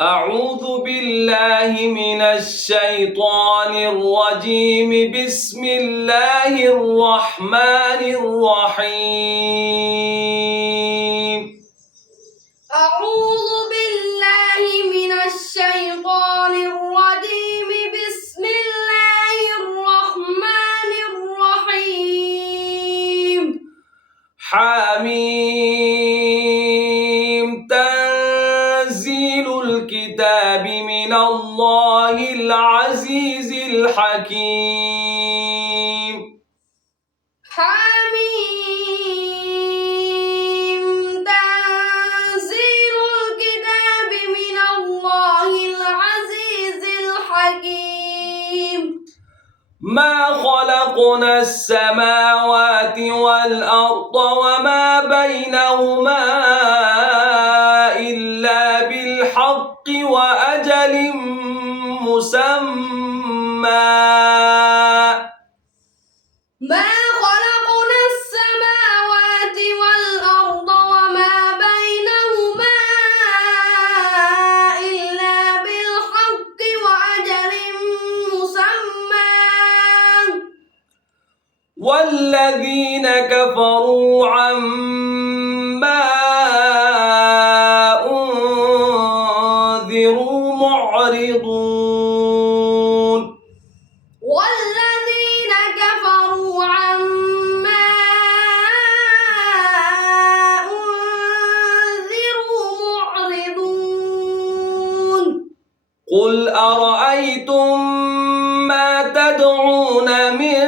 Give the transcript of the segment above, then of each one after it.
أعوذ بالله من الشيطان الرجيم. بسم الله الرحمن الرحيم. أعوذ بالله من الشيطان الرجيم. بسم الله الرحمن الرحيم. حميم. تنزيل الكتاب من الله العزيز الحكيم. حميم. تنزيل الكتاب من الله العزيز الحكيم. ما خلقنا السماوات والأرض وما بينهما إلا بالحق وأجل مسمى. ما خلقنا السماوات والأرض وما بينهما إلا بالحق وأجل مسمى. والذين كفروا عما أنذروا معرضون. والذين كفروا عما أنذروا معرضون. قل أرأيتم ما تدعون من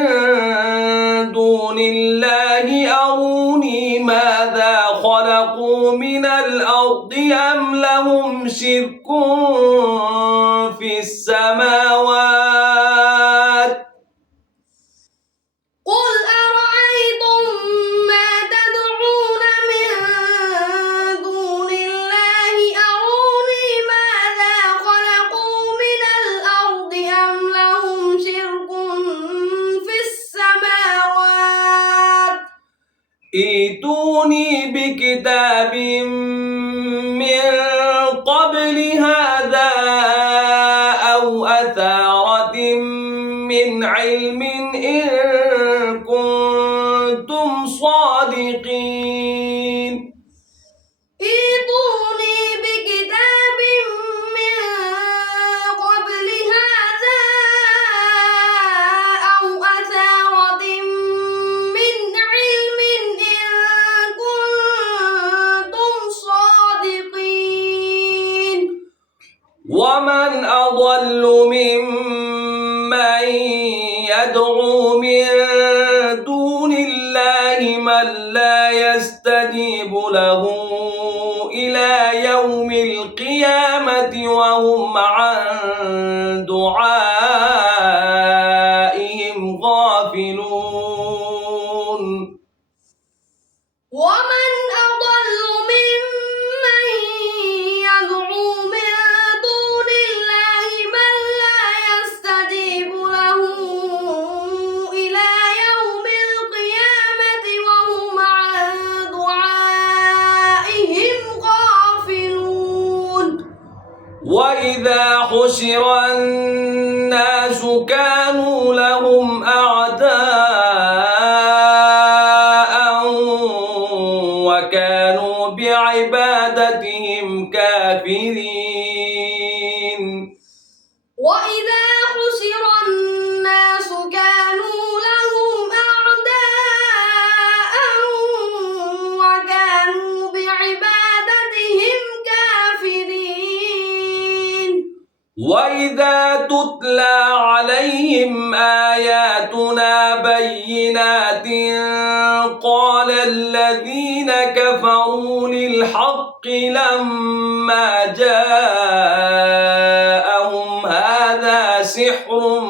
دون الله أروني ماذا خلقوا من الأرض أم لهم شرك في السماوات. قل أرأيتم ما تدعون من دون الله أروني ماذا خلقوا من الأرض أم لهم شرك في السماوات. ائتوني بكتاب من قبل هذا أو أثارة من علم إن كنتم صادقين. ائتوني بكتاب من قبل هذا أو أثارة من علم إن كنتم صادقين. ومن أضل ممن يدعو من دون الله من لا يستجيب له إلى يوم القيامة وهم عن دعائهم غافلون. ومن أضل ممن يدعو من دون الله من لا يستجيب له إلى يوم القيامة وهم عن دعائهم غافلون. وإذا حشر الناس كانوا لهم أعداء وكانوا بعبادتهم كافرين. وإذا حشر الناس كانوا لهم أعداء وكانوا بعبادتهم كافرين. وإذا تتلى عليهم آياتنا بينات قال الذين كفروا للحق لما جاءهم هذا سحر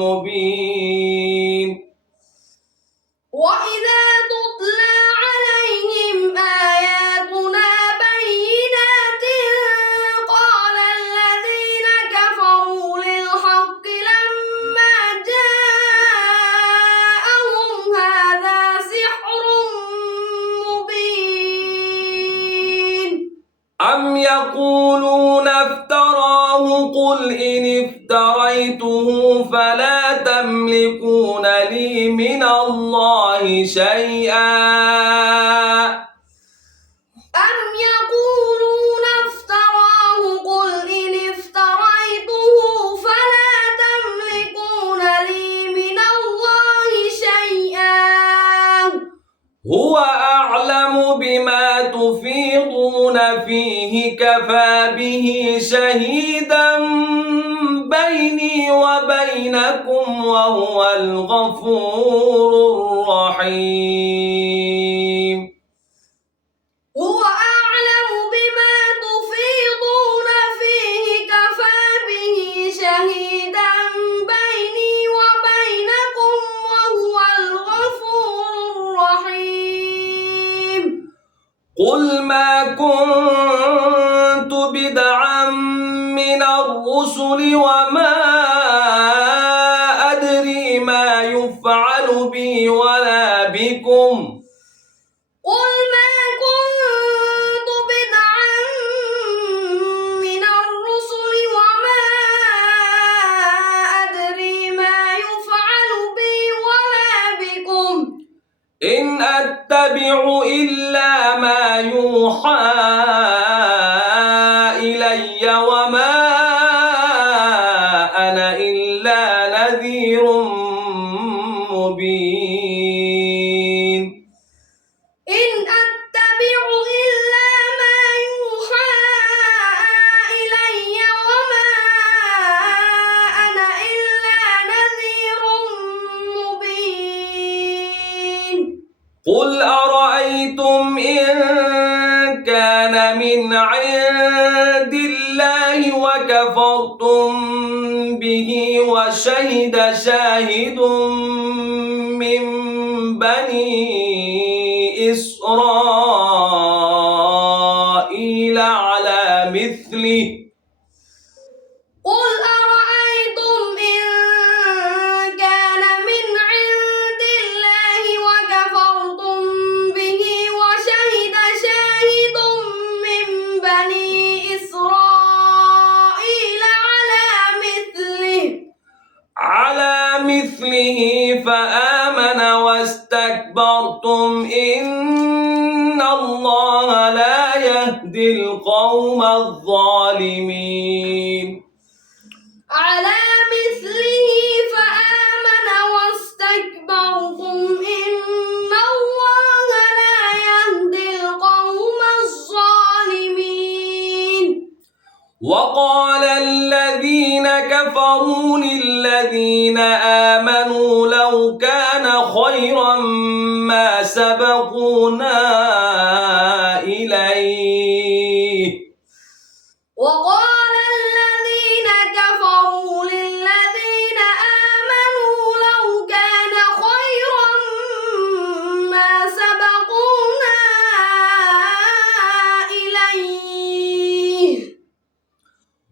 مبين. وإذا تتلى عليهم آياتنا بينات قال الذين كفروا للحق لما جاءهم هذا سحر مبين. أم يقولون يقولون افتراه قل إن افتريته فلا تملكون لي من الله شيئا أم يقولون افتراه قل إن افتريته فلا تملكون لي من الله شيئا هو أعلم بما تفيضون فيه كفى به شهيدا بيني وبينكم وهو الغفور الرحيم هو أعلم بما تفيضون فيه كفى به شهيدا بيني وبينكم وهو الغفور الرحيم قل ما كنت بدعا من الرسل وما أدري ما يفعل بي ولا بكم قل ما كنت بدعا من الرسل وما أدري ما يفعل بي ولا بكم إن أتبع إلا ما يوحى إلي وما أنا إلا نذير مبين إن أتبع إلا ما يوحى إلي وما أنا إلا نذير مبين قل أرأيتم إن كان من عند الله وكفرتم به وشهد شاهد من بني إسرائيل على مثله قل أرأيتم إن كان من عند الله وكفرتم به وشهد شاهد من بني إسرائيل على مثله فآمن واستكبرتم إن الله لا يهدي القوم الظالمين على مثله فآمن واستكبرتم إن الله لا يهدي القوم الظالمين وقال الذين كفروا للذين آمنوا لو كان خيرا ما سبقونا إليه وقال الذين كفروا للذين آمنوا لو كان خيرا ما سبقونا إليه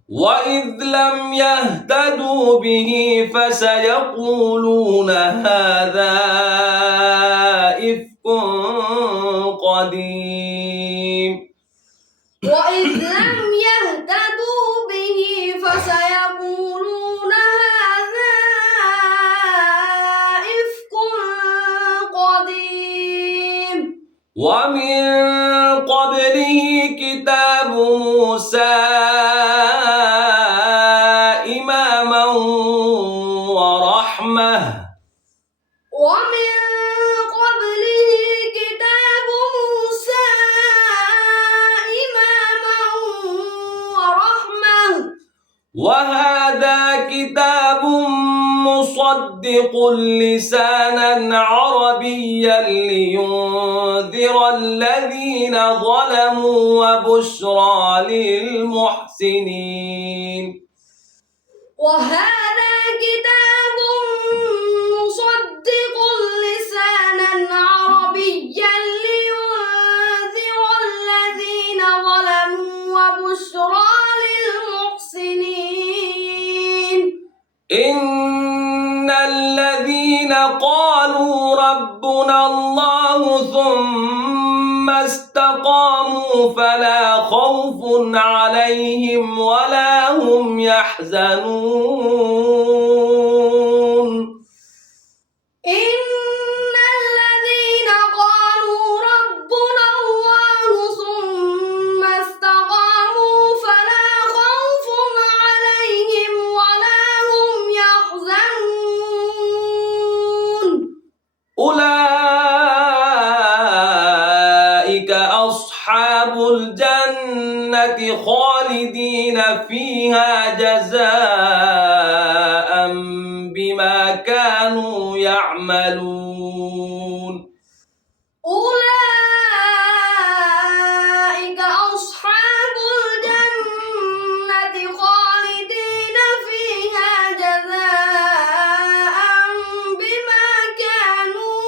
وإذ لم يهتدوا به فسيقولون هذا إفك قديم وإذ لم يهتدوا به فسيقولون هذا إفك قديم ومن قبله كتاب موسى إماما ورحمة ومن قبله كتاب موسى إماما ورحمة وهذا كتاب مصدق لسانا عربيا لينذر الذين ظلموا وبشرى للمحسنين وهذا كتاب مصدق لسانا عربيا لينذر الذين ظلموا وبشرى للمحسنين إن الذين قالوا ربنا الله ثم استقاموا فلا خوف عليهم ولا هم يحزنون إن الذين قالوا ربنا الله ثم استقاموا فلا خوف عليهم ولا هم يحزنون أولئك أصحاب الجنة خالدين فيها جزاء بما كانوا يعملون أولئك أصحاب الجنة خالدين فيها جزاء بما كانوا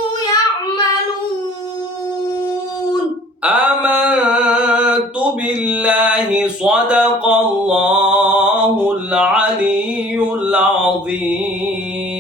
يعملون آمنت بالله صدق الله العلي العظيم